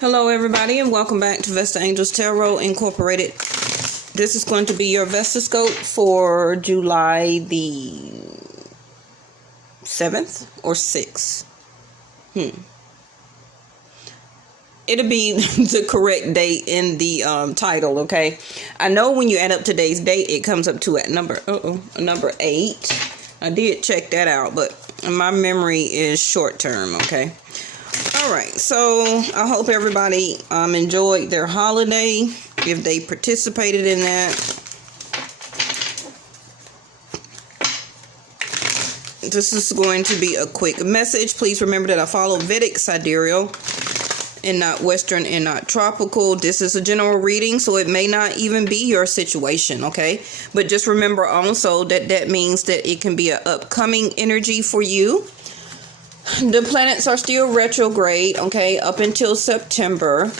Hello everybody and welcome back to Vesta Angels Tarot Incorporated. This is going to be your Vestascope for July the 7th or 6th. It'll be the correct date in the title, okay? I know when you add up today's date, it comes up to a number 8. I did check that out, but my memory is short term, okay? Alright, so I hope everybody enjoyed their holiday, if they participated in that. This is going to be a quick message. Please remember that I follow Vedic Sidereal and not Western and not tropical. This is a general reading, so it may not even be your situation, okay? But just remember also that means that it can be an upcoming energy for you. The planets are still retrograde, okay, up until September.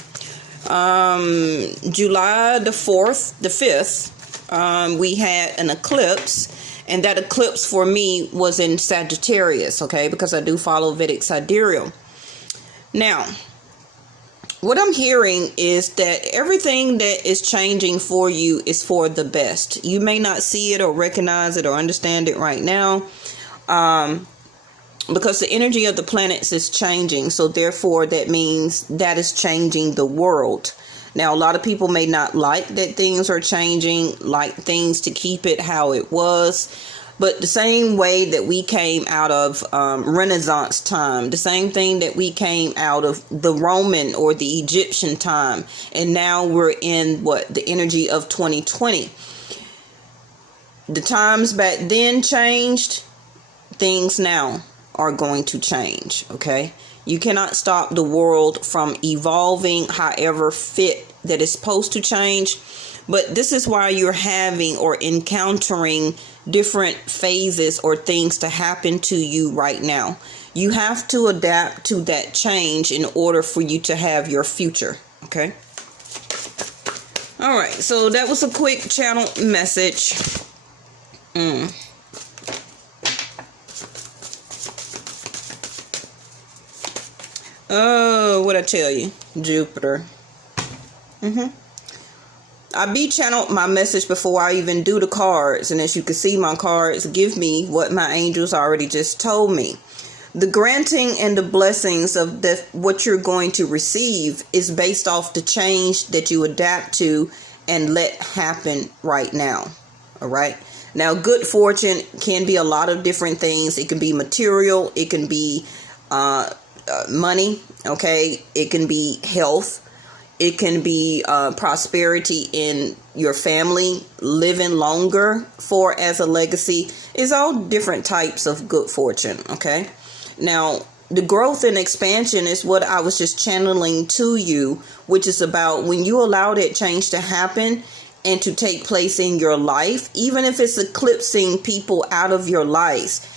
July the 5th, we had an eclipse, and that eclipse for me was in Sagittarius, okay, because I do follow Vedic Sidereal. Now, what I'm hearing is that everything that is changing for you is for the best. You may not see it or recognize it or understand it right now, because the energy of the planets is changing. So therefore, that means that is changing the world. Now, a lot of people may not like that things are changing, like things to keep it how it was. But the same way that we came out of Renaissance time, the same thing that we came out of the Roman or the Egyptian time, and now we're in the energy of 2020. The times back then changed, things now are going to change, okay? You cannot stop the world from evolving however fit that is supposed to change. But this is why you're having or encountering different phases or things to happen to you right now. You have to adapt to that change in order for you to have your future, okay? All right, so that was a quick channel message. Oh, what I tell you, Jupiter. I channeled my message before I even do the cards. And as you can see, my cards give me what my angels already just told me. The granting and the blessings of what you're going to receive is based off the change that you adapt to and let happen right now. All right. Now, good fortune can be a lot of different things. It can be material. It can be money. Okay. It can be health. It can be prosperity in your family, living longer as a legacy. It's all different types of good fortune, okay? Now, the growth and expansion is what I was just channeling to you, which is about when you allow that change to happen and to take place in your life, even if it's eclipsing people out of your lives.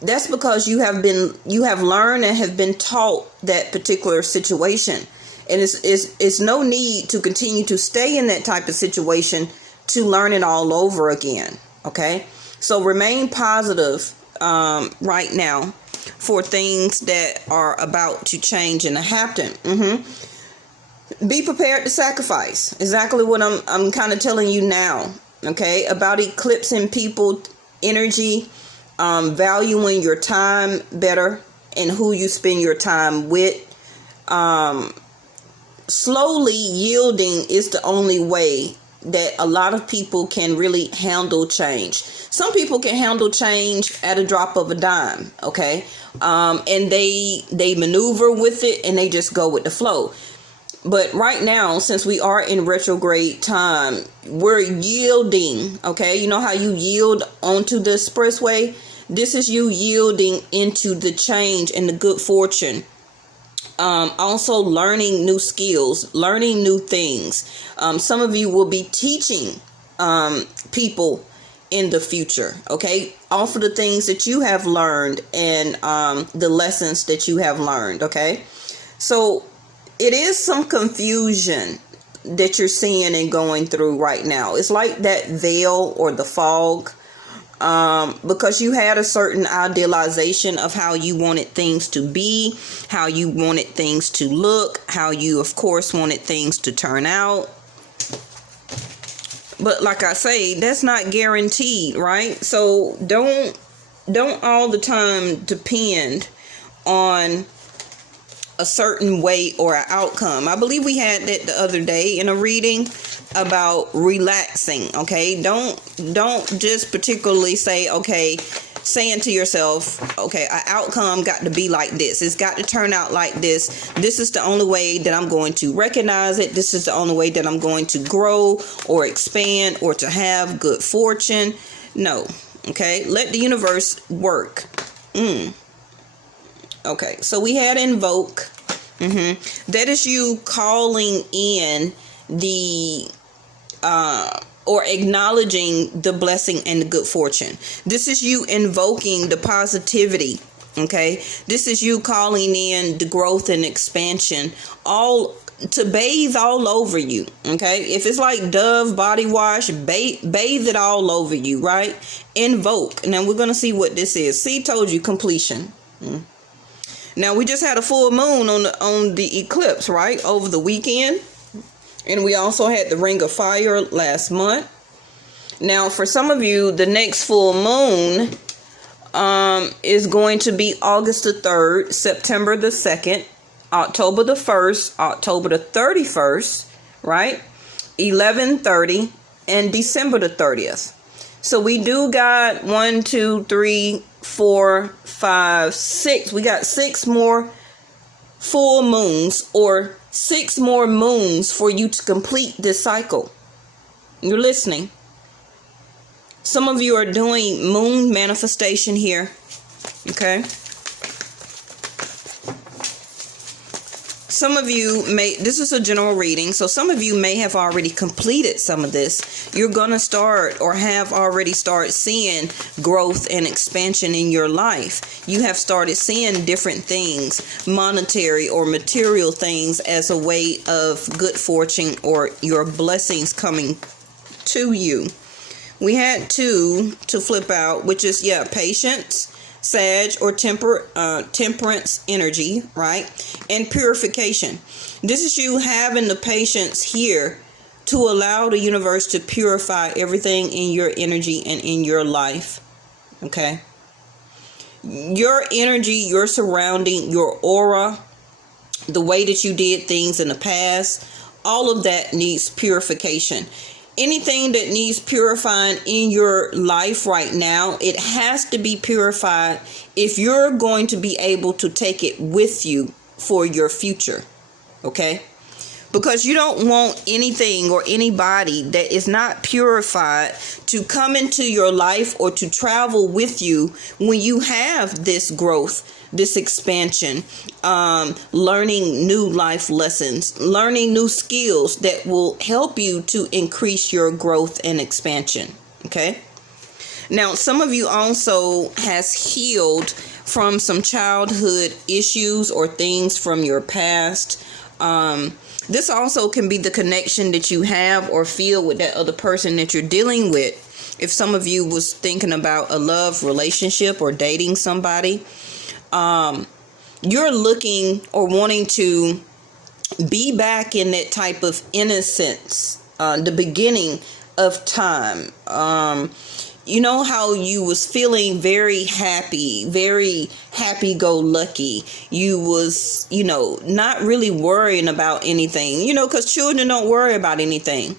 That's because you have learned and have been taught that particular situation. And it's no need to continue to stay in that type of situation to learn it all over again. Okay. So remain positive right now for things that are about to change and to happen. Be prepared to sacrifice. Exactly what I'm kind of telling you now. Okay. About eclipsing people energy, valuing your time better and who you spend your time with. Slowly yielding is the only way that a lot of people can really handle change. Some people can handle change at a drop of a dime, okay? And they maneuver with it and they just go with the flow. But right now, since we are in retrograde time, we're yielding, okay? You know how you yield onto the expressway? This is you yielding into the change and the good fortune. Also learning new skills, learning new things. Some of you will be teaching people in the future, okay? Off of the things that you have learned and the lessons that you have learned, okay? So it is some confusion that you're seeing and going through right now. It's like that veil or the fog because you had a certain idealization of how you wanted things to be, how you wanted things to look, how you, of course, wanted things to turn out. But like I say, that's not guaranteed, right? So don't all the time depend on a certain way or an outcome. I believe we had that the other day in a reading about relaxing. Okay, don't just particularly say, okay, saying to yourself, okay, an outcome got to be like this, it's got to turn out like this is the only way that I'm going to recognize it, this is the only way that I'm going to grow or expand or to have good fortune. No. Okay, let the universe work. Okay, so we had invoke. That is you calling in the or acknowledging the blessing and the good fortune. This is you invoking the positivity. Okay, this is you calling in the growth and expansion, all to bathe all over you. Okay, if it's like Dove body wash, bathe it all over you, right? Invoke. Now we're gonna see what this is. See, told you, completion. Now we just had a full moon on the eclipse, right, over the weekend. And we also had the Ring of Fire last month. Now, for some of you, the next full moon is going to be August the 3rd, September the 2nd, October the 1st, October the 31st, right? 11/30 and December the 30th. So we do got 1, 2, 3, 4, 5, 6. We got 6 more full moons, or 6 more moons for you to complete this cycle. You're listening. Some of you are doing moon manifestation here. Okay. Some of you may, this is a general reading, so some of you may have already completed some of this. You're going to start or have already started seeing growth and expansion in your life. You have started seeing different things, monetary or material things, as a way of good fortune or your blessings coming to you. We had 2 to flip out, which is, patience, Sag or temperance energy, right? And purification. This is you having the patience here to allow the universe to purify everything in your energy and in your life. Okay? Your energy, your surrounding, your aura, the way that you did things in the past, all of that needs purification. Anything that needs purifying in your life right now, it has to be purified if you're going to be able to take it with you for your future. Okay? Because you don't want anything or anybody that is not purified to come into your life or to travel with you when you have this growth, this expansion, learning new life lessons, learning new skills that will help you to increase your growth and expansion. Okay. Now, some of you also has healed from some childhood issues or things from your past. This also can be the connection that you have or feel with that other person that you're dealing with. If some of you was thinking about a love relationship or dating somebody, you're looking or wanting to be back in that type of innocence, the beginning of time. You know how you was feeling very happy-go-lucky. You was, not really worrying about anything, because children don't worry about anything.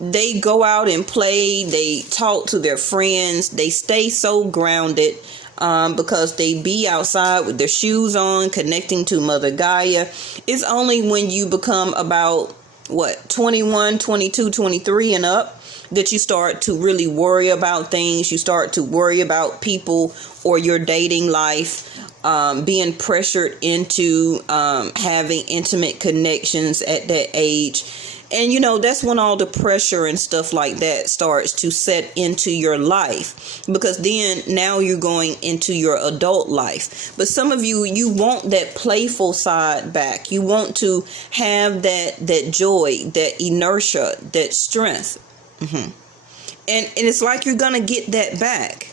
They go out and play. They talk to their friends. They stay so grounded because they be outside with their shoes on, connecting to Mother Gaia. It's only when you become about, 21, 22, 23 and up, that you start to really worry about things. You start to worry about people or your dating life, being pressured into having intimate connections at that age. And, that's when all the pressure and stuff like that starts to set into your life, because then now you're going into your adult life. But some of you, you want that playful side back. You want to have that joy, that inertia, that strength. And it's like you're going to get that back.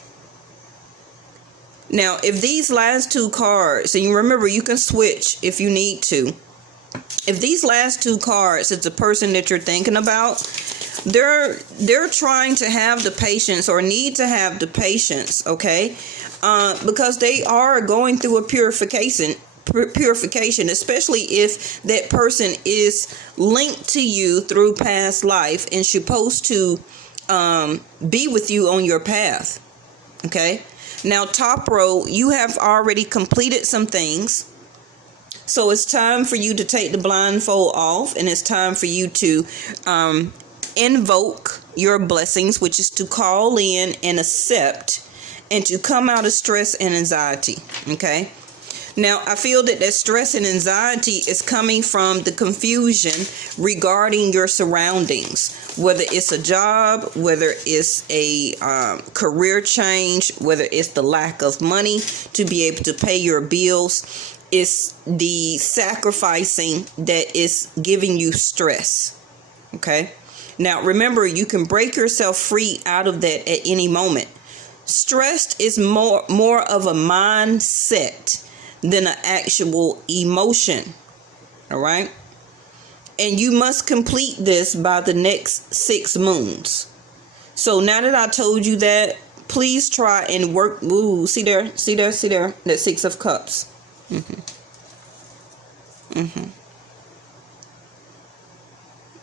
Now, if these last two cards, and you remember you can switch if you need to. If these last two cards is the person that you're thinking about, they're trying to have the patience or need to have the patience, okay? Because they are going through a purification, especially if that person is linked to you through past life and supposed to be with you on your path, okay? Now, top row, you have already completed some things. So it's time for you to take the blindfold off, and it's time for you to invoke your blessings, which is to call in and accept and to come out of stress and anxiety. Okay. Now, I feel that stress and anxiety is coming from the confusion regarding your surroundings, whether it's a job, whether it's a career change, whether it's the lack of money to be able to pay your bills. It's the sacrificing that is giving you stress. Okay. Now, remember, you can break yourself free out of that at any moment. Stress is more of a mindset than an actual emotion. All right. And you must complete this by the next 6 moons. So now that I told you that, please try and work. Ooh, see there. That 6 of Cups.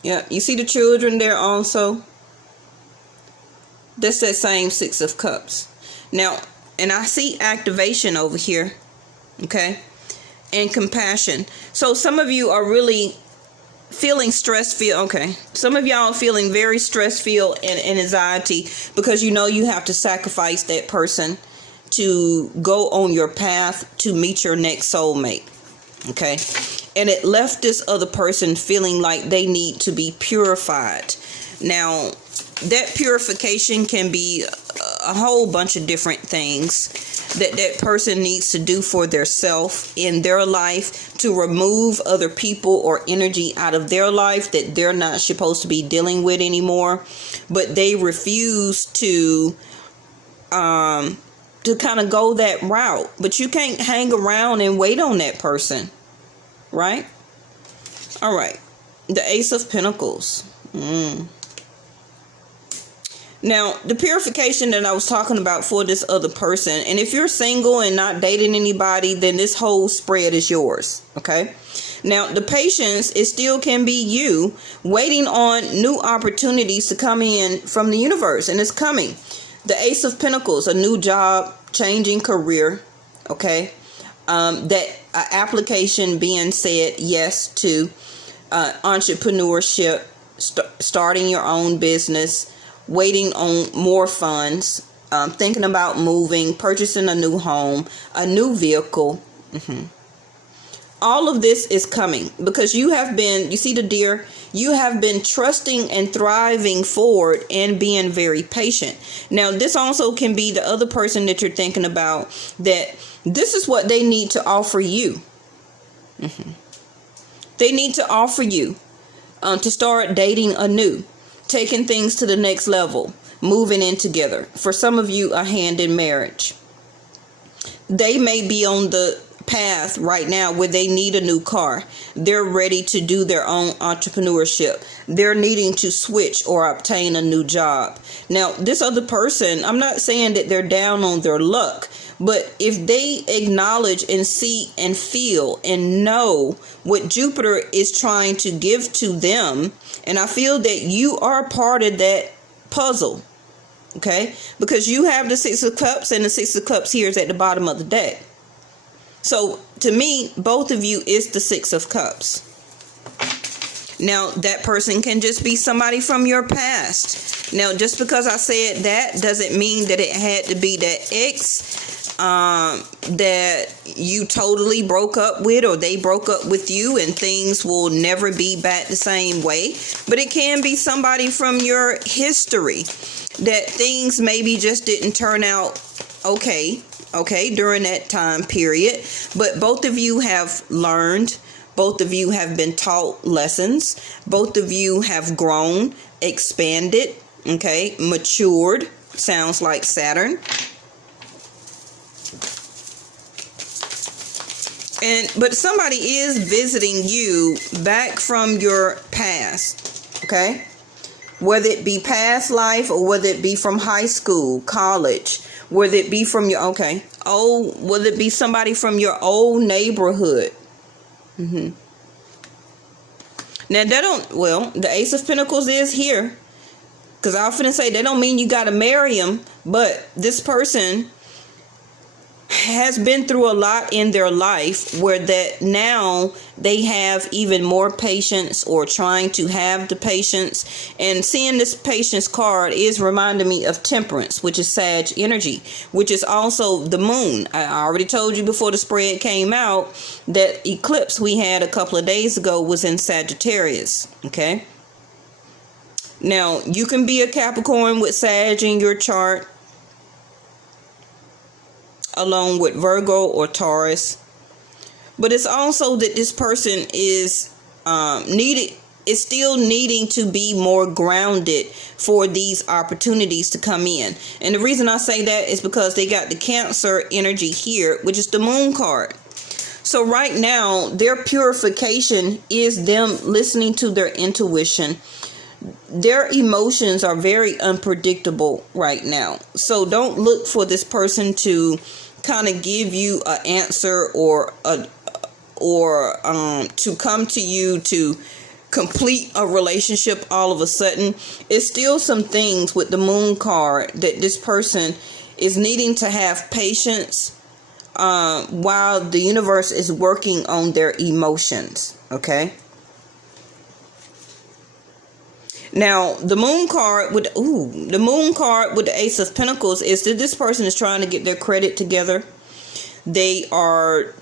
Yeah, you see the children there also? That's that same 6 of Cups. Now, and I see activation over here. Okay, and compassion. So some of you are really feeling stress-filled. Okay, some of y'all are feeling very stress-filled and anxiety because you know you have to sacrifice that person to go on your path to meet your next soulmate. Okay, and it left this other person feeling like they need to be purified. Now, that purification can be a whole bunch of different things that person needs to do for their self in their life to remove other people or energy out of their life that they're not supposed to be dealing with anymore, but they refuse to kind of go that route. But you can't hang around and wait on that person, right? All right, the Ace of Pentacles. Now, the purification that I was talking about for this other person, and if you're single and not dating anybody, then this whole spread is yours, okay? Now, the patience, it still can be you waiting on new opportunities to come in from the universe, and it's coming. The Ace of Pentacles, a new job, changing career, okay? That application being said yes to entrepreneurship, starting your own business, waiting on more funds, thinking about moving, purchasing a new home, a new vehicle. All of this is coming because you have been, you see the deer, you have been trusting and thriving forward and being very patient. Now, this also can be the other person that you're thinking about, that this is what they need to offer you. They need to offer you to start dating anew, taking things to the next level, moving in together. For some of you, a hand in marriage. They may be on the path right now where they need a new car. They're ready to do their own entrepreneurship. They're needing to switch or obtain a new job. Now, this other person, I'm not saying that they're down on their luck, but if they acknowledge and see and feel and know what Jupiter is trying to give to them, and I feel that you are part of that puzzle, okay? Because you have the 6 of Cups, and the 6 of Cups here is at the bottom of the deck. So, to me, both of you is the 6 of Cups. Now, that person can just be somebody from your past. Now, just because I said that doesn't mean that it had to be that ex that you totally broke up with, or they broke up with you and things will never be back the same way. But it can be somebody from your history that things maybe just didn't turn out okay during that time period. But both of you have learned. Both of you have been taught lessons. Both of you have grown, expanded. Okay, matured sounds like Saturn. But somebody is visiting you back from your past, okay? Whether it be past life or whether it be from high school, college, whether it be from your, whether it be somebody from your old neighborhood. Now the Ace of Pentacles is here. Because I often say that don't mean you got to marry him, but this person has been through a lot in their life where that now they have even more patience or trying to have the patience. And seeing this patience card is reminding me of Temperance, which is Sag energy, which is also the moon. I already told you before the spread came out that eclipse we had a couple of days ago was in Sagittarius. Okay. Now you can be a Capricorn with Sag in your chart, along with Virgo or Taurus, but it's also that this person is still needing to be more grounded for these opportunities to come in. And the reason I say that is because they got the Cancer energy here, which is the moon card. So right now their purification is them listening to their intuition. Their emotions are very unpredictable right now. So don't look for this person to kind of give you an answer or to come to you to complete a relationship all of a sudden. It's still some things with the moon card that this person is needing to have patience while the universe is working on their emotions. Okay. Now, the moon card with the Ace of Pentacles is that this person is trying to get their credit together. They are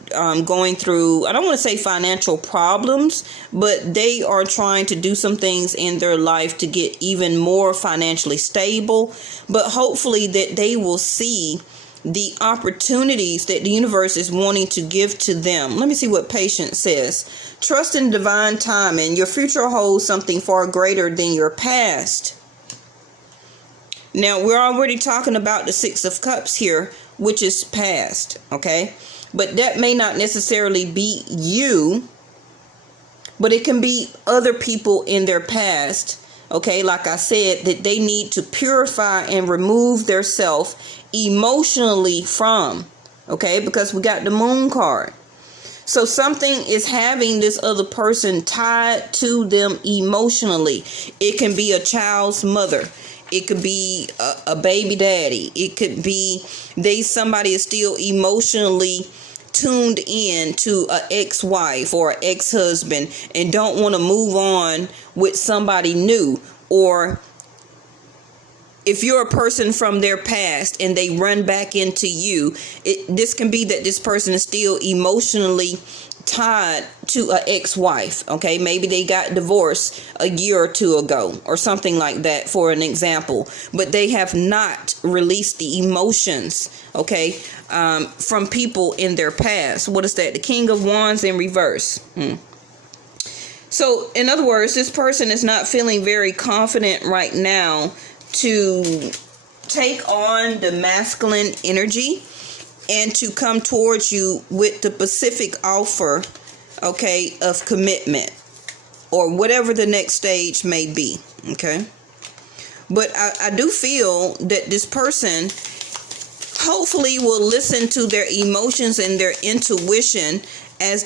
going through, I don't want to say financial problems, but they are trying to do some things in their life to get even more financially stable. But hopefully that they will see the opportunities that the universe is wanting to give to them. Let me see what Patience says. Trust in divine timing. Your future holds something far greater than your past. Now, we're already talking about the Six of Cups here, which is past, okay? But that may not necessarily be you, but it can be other people in their past, okay? Like I said, that they need to purify and remove their self emotionally from, okay? Because we got the moon card. So something is having this other person tied to them emotionally. It can be a child's mother. It could be a baby daddy. It could be somebody is still emotionally tuned in to an ex-wife or an ex-husband and don't want to move on with somebody new. Or if you're a person from their past and they run back into you, this can be that this person is still emotionally tied to an ex-wife. Okay, maybe they got divorced a year or two ago or something like that, for an example, but they have not released the emotions, okay, from people in their past. What is that? The King of Wands in reverse. So in other words, this person is not feeling very confident right now to take on the masculine energy and to come towards you with the specific offer, okay, of commitment or whatever the next stage may be, okay? But I do feel that this person hopefully will listen to their emotions and their intuition as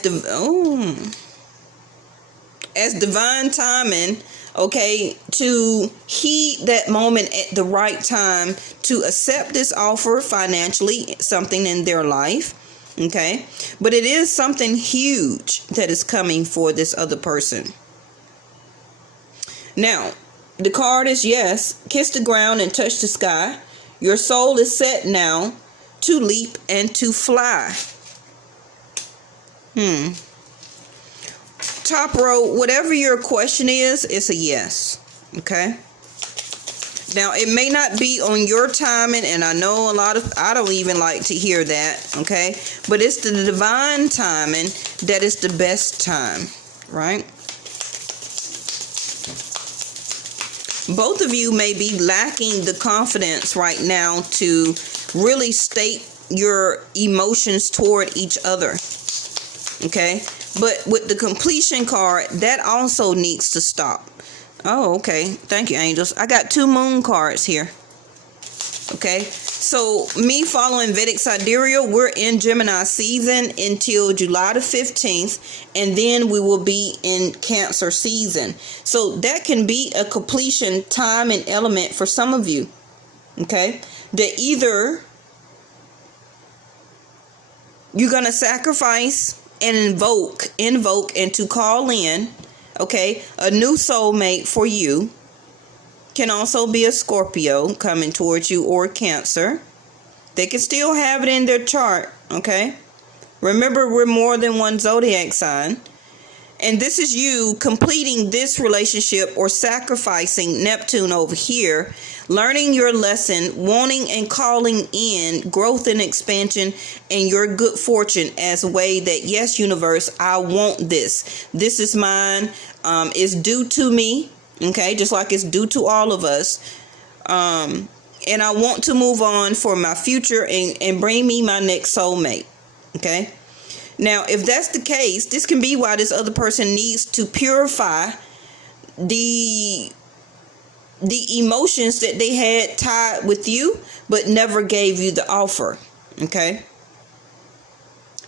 divine timing, okay, to heed that moment at the right time to accept this offer financially, something in their life, okay? But it is something huge that is coming for this other person. Now, the card is yes, kiss the ground and touch the sky. Your soul is set now to leap and to fly. Top row, whatever your question is, it's a yes. Okay. Now, it may not be on your timing, and I know I don't even like to hear that. Okay. But it's the divine timing that is the best time, right? Both of you may be lacking the confidence right now to really state your emotions toward each other. Okay? But with the completion card, that also needs to stop. Oh, okay. Thank you, angels. I got 2 moon cards here. Okay? So, me following Vedic Sidereal, we're in Gemini season until July the 15th, and then we will be in Cancer season. So, that can be a completion time and element for some of you. Okay? That either you're going to sacrifice and invoke and to call in, okay, a new soulmate for you. Can also be a Scorpio coming towards you, or Cancer. They can still have it in their chart, okay? Remember, we're more than one zodiac sign. And this is you completing this relationship or sacrificing Neptune over here, learning your lesson, wanting and calling in growth and expansion and your good fortune as a way that, yes, universe, I want this. This is mine. It's due to me. Okay, just like it's due to all of us. And I want to move on for my future and bring me my next soulmate. Okay. Now, if that's the case, this can be why this other person needs to purify the emotions that they had tied with you, but never gave you the offer. Okay.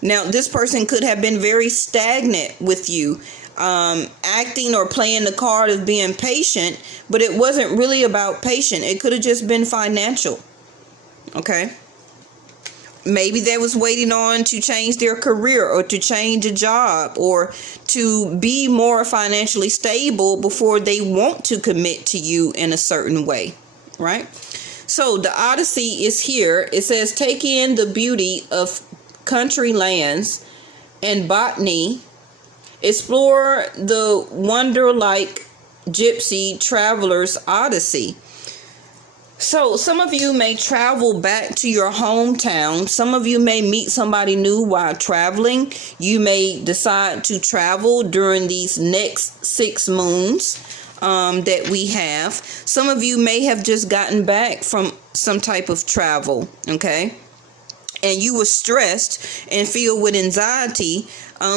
Now, this person could have been very stagnant with you. Acting or playing the card of being patient, but it wasn't really about patient. It could have just been financial. Okay. Maybe they was waiting on to change their career or to change a job or to be more financially stable before they want to commit to you in a certain way. Right? So the Odyssey is here. It says, take in the beauty of country lands and botany. Explore the wonder-like gypsy traveler's odyssey. So some of you may travel back to your hometown. Some of you may meet somebody new while traveling. You may decide to travel during these next 6 moons that we have. Some of you may have just gotten back from some type of travel, okay? And you were stressed and filled with anxiety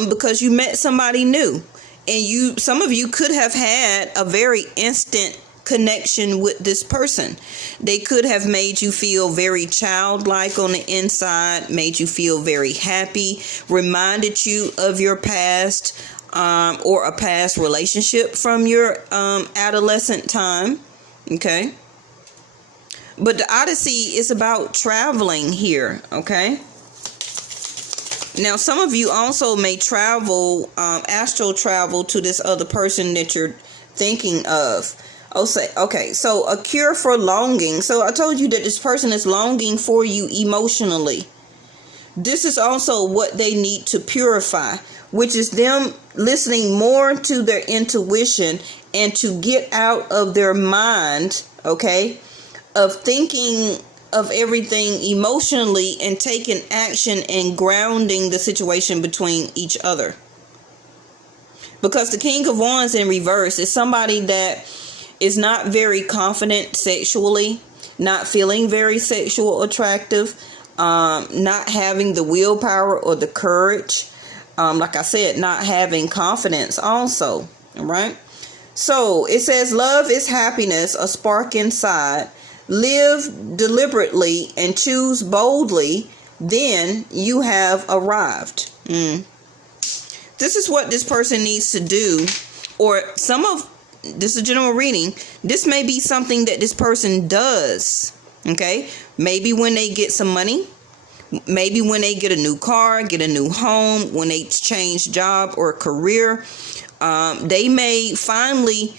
because you met somebody new. And some of you could have had a very instant connection with this person. They could have made you feel very childlike on the inside, made you feel very happy, reminded you of your past or a past relationship from your adolescent time. Okay. But the Odyssey is about traveling here, okay? Now, some of you also may travel, astral travel to this other person that you're thinking of. Okay, so a cure for longing. So I told you that this person is longing for you emotionally. This is also what they need to purify, which is them listening more to their intuition and to get out of their mind, okay, of thinking of everything emotionally and taking action and grounding the situation between each other. Because the King of Wands in reverse is somebody that is not very confident sexually, not feeling very sexual attractive, not having the willpower or the courage. Like I said, not having confidence also. All right. So it says, love is happiness, a spark inside. Live deliberately and choose boldly, then you have arrived. This is what this person needs to do. Or this is a general reading. This may be something that this person does. Okay. Maybe when they get some money. Maybe when they get a new car, get a new home, when they change job or career. They may finally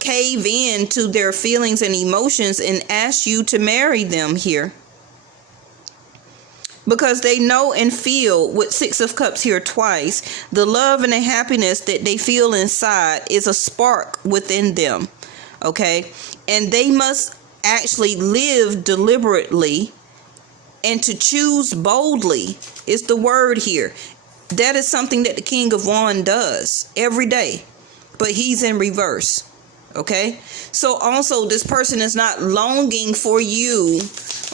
cave in to their feelings and emotions and ask you to marry them here. Because they know and feel, with 6 of Cups here twice, the love and the happiness that they feel inside is a spark within them. Okay? And they must actually live deliberately and to choose boldly is the word here. That is something that the King of Wands does every day. But he's in reverse. Okay, so also this person is not longing for you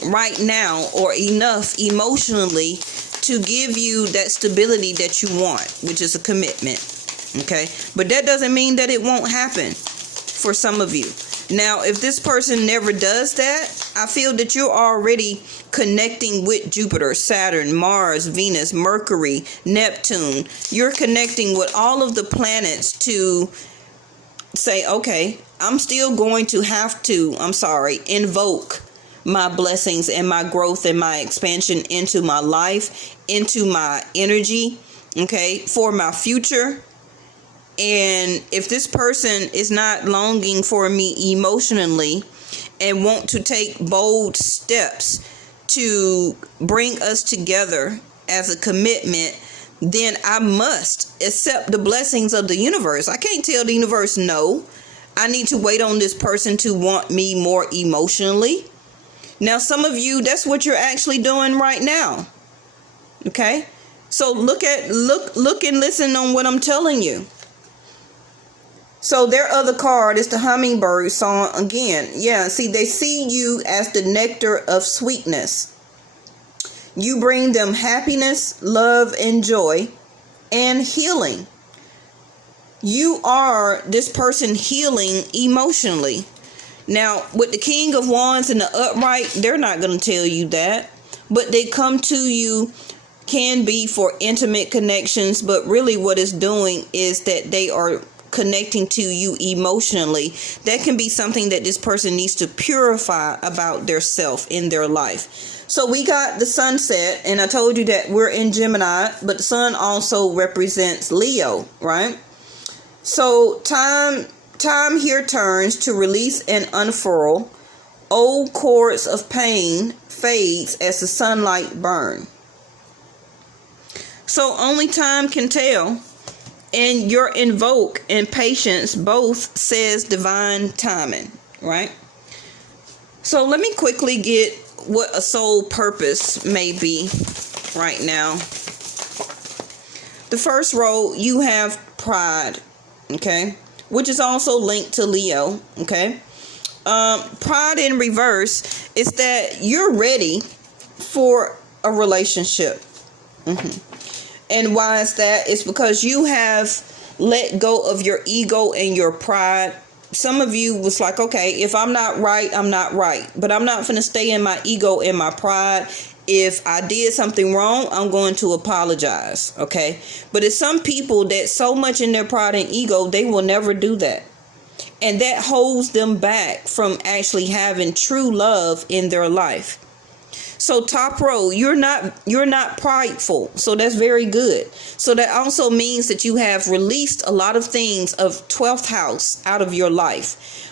right now or enough emotionally to give you that stability that you want, which is a commitment. Okay, but that doesn't mean that it won't happen for some of you. Now, if this person never does that, I feel that you're already connecting with Jupiter, Saturn, Mars, Venus, Mercury, Neptune. You're connecting with all of the planets to say, okay, I'm still going to have to, invoke my blessings and my growth and my expansion into my life, into my energy, okay, for my future. And if this person is not longing for me emotionally and want to take bold steps to bring us together as a commitment, then I must accept the blessings of the universe. I can't tell the universe no. I need to wait on this person to want me more emotionally. Now, some of you, that's what you're actually doing right now. Okay? So look and listen on what I'm telling you. So their other card is the hummingbird song again. Yeah, see, they see you as the nectar of sweetness. You bring them happiness, love, and joy, and healing. You are this person healing emotionally. Now, with the King of Wands and the upright, they're not going to tell you that. But they come to you, can be for intimate connections. But really what it's doing is that they are connecting to you emotionally. That can be something that this person needs to purify about their self in their life. So we got the sunset, and I told you that we're in Gemini, but the sun also represents Leo, right? So time here turns to release and unfurl. Old cords of pain fades as the sunlight burn. So only time can tell. And your invoke and patience both says divine timing, right? So let me quickly get what a soul purpose may be right now. The first row, you have pride, okay? Which is also linked to Leo, okay? Pride in reverse is that you're ready for a relationship. And why is that? It's because you have let go of your ego and your pride. Some of you was like, okay, if I'm not right, I'm not right. But I'm not going to stay in my ego and my pride. If I did something wrong, I'm going to apologize, okay? But it's some people that so much in their pride and ego, they will never do that. And that holds them back from actually having true love in their life. So top row, you're not prideful. So that's very good. So that also means that you have released a lot of things of 12th house out of your life.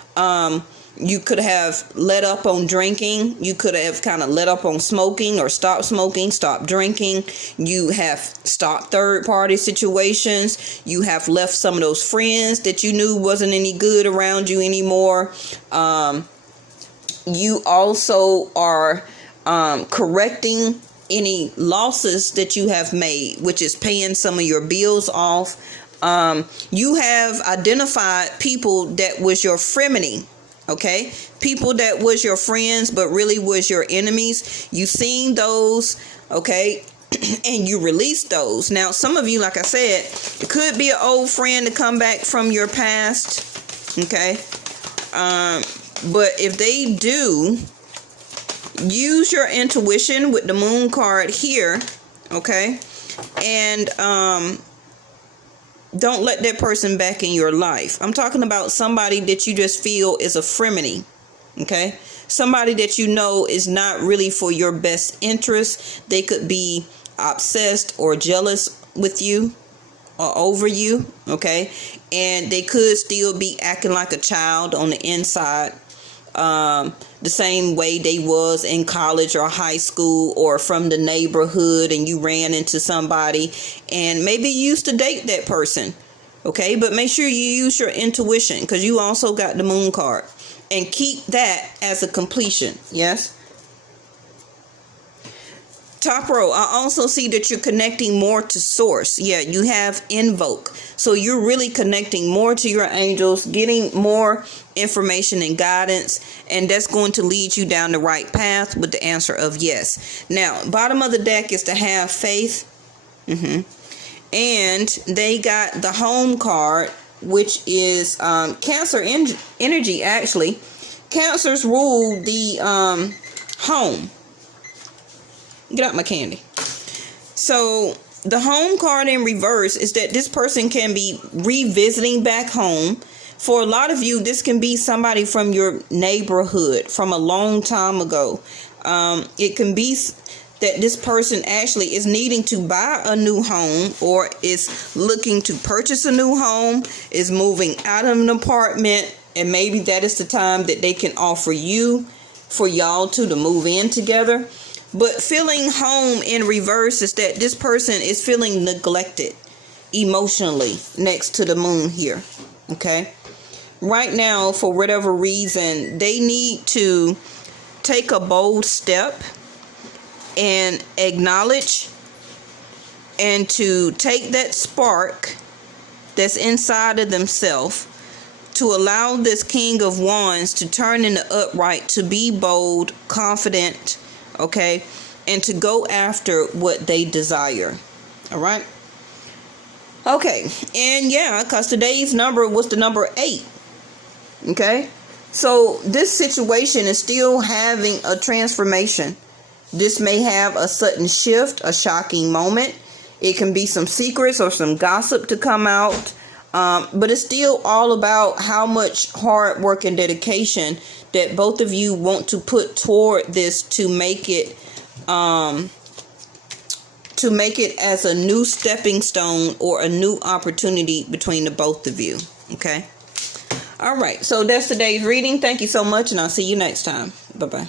You could have let up on drinking. You could have kind of let up on smoking or stopped smoking, stopped drinking. You have stopped third party situations. You have left some of those friends that you knew wasn't any good around you anymore. You also are correcting any losses that you have made, which is paying some of your bills off. You have identified people that was your frenemy, okay? People that was your friends, but really was your enemies. You seen those, okay? And you released those. Now, some of you, like I said, it could be an old friend to come back from your past, okay? But if they do, use your intuition with the moon card here, okay? And don't let that person back in your life. I'm talking about somebody that you just feel is a frenemy, okay? Somebody that you know is not really for your best interest. They could be obsessed or jealous with you or over you, okay? And they could still be acting like a child on the inside. The same way they was in college or high school or from the neighborhood, and you ran into somebody and maybe you used to date that person, okay? But make sure you use your intuition, because you also got the moon card, and keep that as a completion. Yes. Top row, I also see that you're connecting more to source. Yeah, you have invoke. So you're really connecting more to your angels, getting more information and guidance, and that's going to lead you down the right path with the answer of yes. Now, bottom of the deck is to have faith. And they got the home card, which is Cancer energy, actually. Cancers rule the home. Get out my candy. So the home card in reverse is that this person can be revisiting back home. For a lot of you, this can be somebody from your neighborhood from a long time ago. It can be that this person actually is needing to buy a new home, or is looking to purchase a new home, is moving out of an apartment, and maybe that is the time that they can offer you for y'all to move in together. But feeling home in reverse is that this person is feeling neglected emotionally next to the moon here. Okay. Right now, for whatever reason, they need to take a bold step and acknowledge and to take that spark that's inside of themselves to allow this King of Wands to turn into upright, to be bold, confident, okay, and to go after what they desire. All right. Okay. And yeah, because today's number was the number 8. Okay. So this situation is still having a transformation. This may have a sudden shift, a shocking moment. It can be some secrets or some gossip to come out. But it's still all about how much hard work and dedication that both of you want to put toward this to make it as a new stepping stone or a new opportunity between the both of you. Okay. All right. So that's today's reading. Thank you so much, and I'll see you next time. Bye-bye.